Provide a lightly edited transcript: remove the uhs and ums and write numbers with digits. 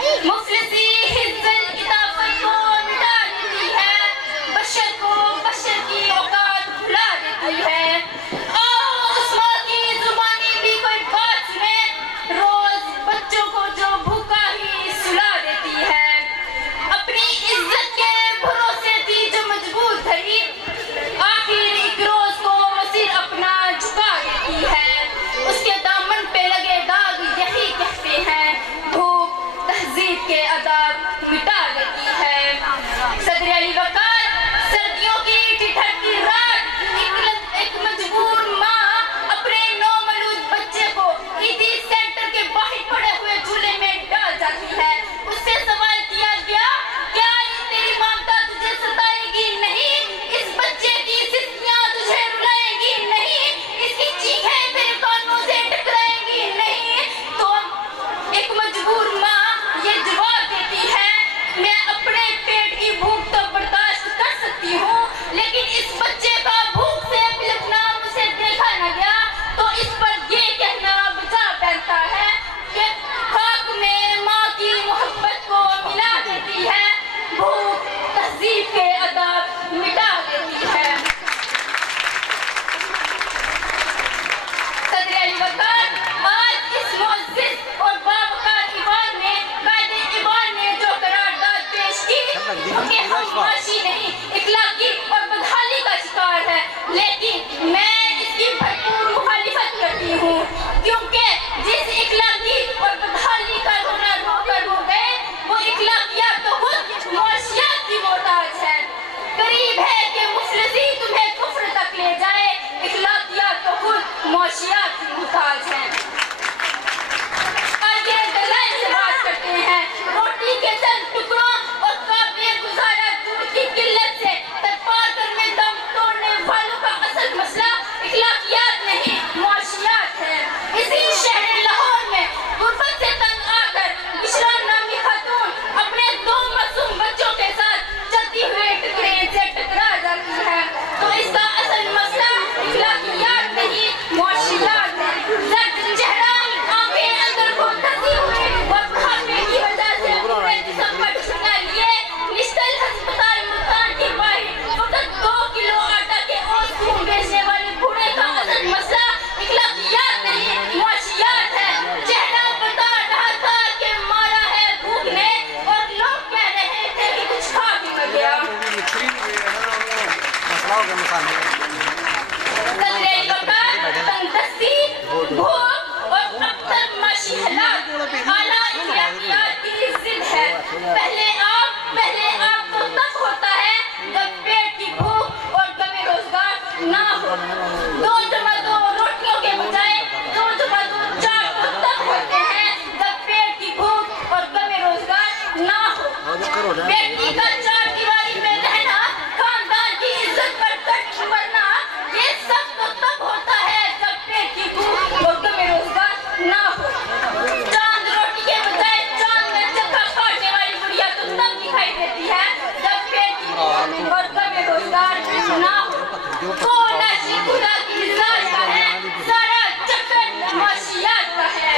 مفلسی حزب اضافت کو مٹا دیتی ہے، بشر کو بشر کی اوقات بھلا دیتی ہے۔ آؤ اس ماں کی زبانی بھی کوئی بات سنیں، روز بچوں کو جو بھوکا ہی سلا دیتی ہے۔ اپنی عزت کے بھروسے تھی جو مجبور دھری، آخر ایک روز کو وزیر اپنا جھکا دیتی ہے۔ اس کے دامن پہ لگے داغ یہی کہتے ہیں، بھوک تہذیب کے آداب مٹا دیتی ہے۔ صدر علی وقار، سردیوں کی ٹھٹھرتی رات، ایک مجبور ماں اپنے نومولود بچے کو عیدی سینٹر کے باہر پڑے ہوئے جھولے میں ڈال جاتی ہے۔ اس سے سوال کیا گیا، کیا تیری ممتا تجھے ستائے گی نہیں؟ اس بچے کی سسکیاں تجھے رلائیں گی نہیں؟ اس کی چیخیں تیرے کانوں سے ٹکرائیں گی نہیں؟ تو ایک مجبور ماں یہ جواب دیتی ہے، میں اپنے پیٹ کی بھوک تو برداشت کر سکتی ہوں، لیکن اس بچے کا بھوک سے بلکنا مجھے دیکھا نہ گیا، تو اس پر یہ کہنا بجا پہنتا ہے کہ خاک میں ماں کی محبت کو ملا دیتی ہے، بھوک تہذیب کے آداب مٹا دیتی ہے۔ صدر علی وقار، آج اس معزز اور باوقار ایوان نے قائد ایوان نے جو قرارداد پیش کی، کہ ہم معاشی نہیں اخلاقی اور بدحالی کا شکار ہے، لیکن میں اس کی بھرپور مخالفت کرتی ہوں، کیونکہ جس اخلاقی اور بدحالی کا رونا رو کر رو گئے، وہ اخلاقیات تو خود معاشیات کی محتاج ہے۔ قریب ہے کہ مفلسی تمہیں کفر تک لے جائے، اخلاقیات تو خود معاشیات کی محتاج ہے۔ آگے دلائل سے بات کرتے ہیں، روٹی کے چند ٹکڑوں اور قابل گزارا دودھ کی قلت سے تڑپا کر میں دم توڑنے والوں کا اصل مسئلہ اخلاقیات نہیں معاشیات ہے۔ اسی شہر لاہور میں غربت سے تنگ آ کر بشرا نامی خاتون اپنے 2 معصوم بچوں کے ساتھ چلتی ہوئے ٹکرے سے ٹکرا جاتی ہے، تو اس کا اصل مسئلہ اخلاقیات نہیں معاشیات ہے۔ زرد چہرہ، آنکھیں اندر کو دھسی ہوئی اور بڑھاپے کی وجہ سے پورے جسم پر چنا لیے، نشتل ہسپتال ملتان کے باہر فقط 2 کلو آٹا کے اوز خون بیچنے والے بوڑھے کا اصل مسئلہ اخلاقیات نہیں معاشیات ہے۔ چہرہ بتا رہا تھا کہ مارا ہے بھوک نے، اور لوگ کہہ رہے تھے کہ کچھ کھا بھی نہ گیا۔ صدر علی وقار، تنگدستی، بھوک اور اب تک معاشی حالات اعلیٰ اخلاقیات کی ضد ہے۔ پہلے آپ تو تب ہوتا ہے جب پیٹ کی بھوک اور کمی روزگار نہ ہو۔ 2 جمع 2 روٹیوں کے بجائے 2 جمع 2 4 تو تب ہوتے ہیں جب پیٹ کی بھوک اور کمی روزگار نہ ہو۔ بیٹی کا 4 دیواری میں رہنا، خاندان کی عزت پر کٹ مرنا، یہ سب تو تب ہوتا ہے جب پیٹ کی بھوک اور کمی روزگار نہ ہو۔ چاند روٹی کے بجائے چاند میں چکھا کاٹنے والی گڑیا تو تب دکھائی دیتی ہے جب پیٹ کی بھوک اور کمی روزگار نہ ہو۔ ناشی خدا کی ذات کا ہے، سارا چکر معاشیات کا ہے۔